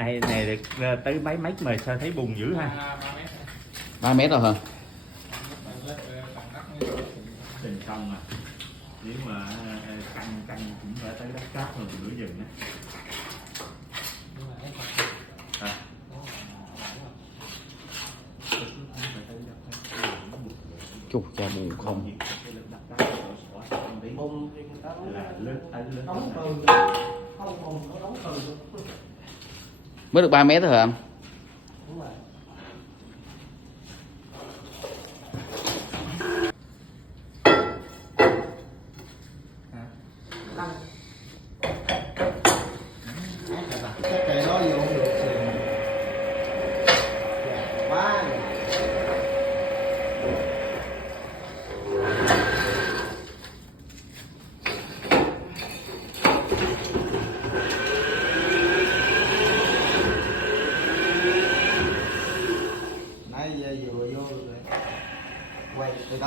này được tới mấy mét mà sao thấy bùn dữ ha? 3 mét rồi hả? Đình công à, nếu mà canh cũng phải tới đất cát rồi nửa rừng á. Chục cha bùn không. Bùn thì người ta đóng từ không bùn nó đóng từ. Mới được 3 mét thôi hả? Đúng rồi. Cái cây đó vô không được thì quá rồi. Nãy giờ vừa vô rồi quay từ từ